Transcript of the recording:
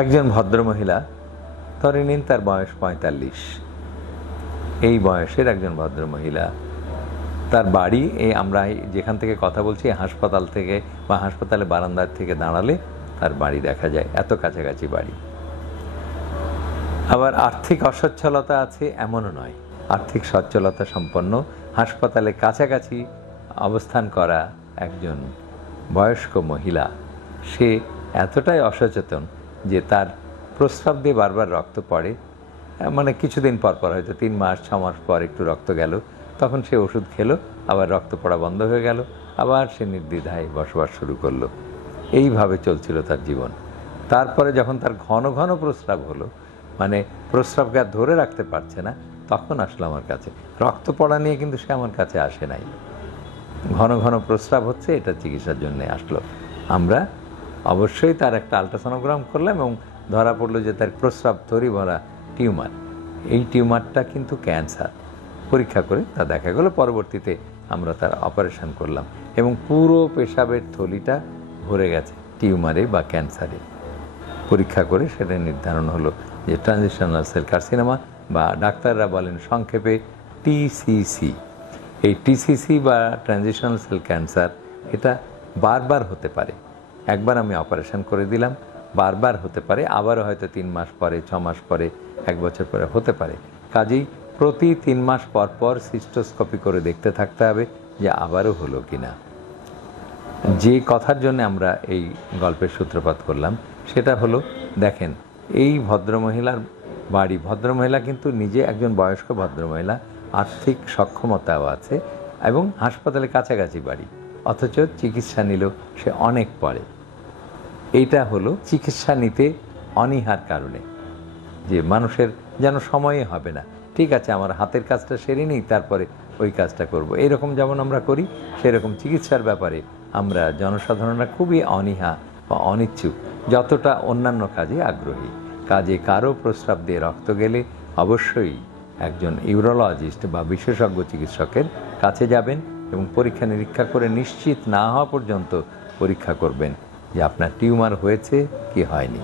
একজন ভদ্রমহিলা, ধরে নিন তার বয়স ৪৫, এই বয়সের একজন ভদ্রমহিলা, তার বাড়ি আমরা যেখান থেকে কথা বলছি হাসপাতাল থেকে বা হাসপাতালে বারান্দার থেকে দাঁড়ালে তার বাড়ি দেখা যায়, এত কাছাকাছি বাড়ি। আবার আর্থিক অসচ্ছলতা আছে এমনও নয়, আর্থিক সচ্ছলতা সম্পন্ন হাসপাতালে কাছাকাছি অবস্থান করা একজন বয়স্ক মহিলা, সে এতটাই অসচেতন যে তার প্রস্রাব দিয়ে বারবার রক্ত পড়ে, মানে কিছুদিন পর পর, হয়তো ৩ মাস ৬ মাস পর একটু রক্ত গেল, তখন সে ওষুধ খেলো, আবার রক্ত পড়া বন্ধ হয়ে গেল, আবার সে নির্দ্বিধায় বসবাস শুরু করলো। এইভাবে চলছিল তার জীবন। তারপরে যখন তার ঘন ঘন প্রস্রাব হলো, মানে প্রস্রাবকে আর ধরে রাখতে পারছে না, তখন আসলো আমার কাছে। রক্ত পড়া নিয়ে কিন্তু সে আমার কাছে আসে নাই, ঘন ঘন প্রস্রাব হচ্ছে এটা চিকিৎসার জন্য আসলো। আমরা অবশ্যই তার একটা আলট্রাসোনোগ্রাম করলাম এবং ধরা পড়লো যে তার প্রস্রাব থলি ভরা টিউমার, এই টিউমারটা কিন্তু ক্যান্সার। পরীক্ষা করে তা দেখা গেল, পরবর্তীতে আমরা তার অপারেশন করলাম এবং পুরো পেশাবের থলিটা ভরে গেছে টিউমারে বা ক্যান্সারে। পরীক্ষা করে সেটা নির্ধারণ হলো যে ট্রানজিশনাল সেল কার্সিনোমা, বা ডাক্তাররা বলেন সংক্ষেপে টিসিসি। এই টিসিসি বা ট্রানজিশনাল সেল ক্যান্সার, এটা বারবার হতে পারে। একবার আমি অপারেশন করে দিলাম, বারবার হতে পারে, আবারও হয়তো ৩ মাস পরে, ৬ মাস পরে, ১ বছর পরে হতে পারে। কাজেই প্রতি ৩ মাস পর পর সিস্টোস্কোপি করে দেখতে থাকতে হবে যে আবারও হলো কিনা। যে কথার জন্য আমরা এই গল্পের সূত্রপাত করলাম সেটা হলো, দেখেন এই ভদ্রমহিলার বাড়ি, ভদ্রমহিলা কিন্তু নিজে একজন বয়স্ক ভদ্রমহিলা, আর্থিক সক্ষমতাও আছে এবং হাসপাতালে কাছাকাছি বাড়ি, অথচ চিকিৎসা নিল সে অনেক পরে। এইটা হলো চিকিৎসা নিতে অনীহার কারণে, যে মানুষের যেন সময়ে হবে না, ঠিক আছে আমার হাতের কাজটা সেরে নিই তারপরে ওই কাজটা করব, এরকম যেমন আমরা করি, সেরকম চিকিৎসার ব্যাপারে আমরা জনসাধারণরা খুবই অনীহা বা অনিচ্ছুক, যতটা অন্যান্য কাজে আগ্রহী। কাজে কারো প্রস্রাব দিয়ে রক্ত গেলে অবশ্যই একজন ইউরোলজিস্ট বা বিশেষজ্ঞ চিকিৎসকের কাছে যাবেন এবং পরীক্ষা নিরীক্ষা করে নিশ্চিত না হওয়া পর্যন্ত পরীক্ষা করবেন যে আপনার টিউমার হয়েছে কি হয়নি।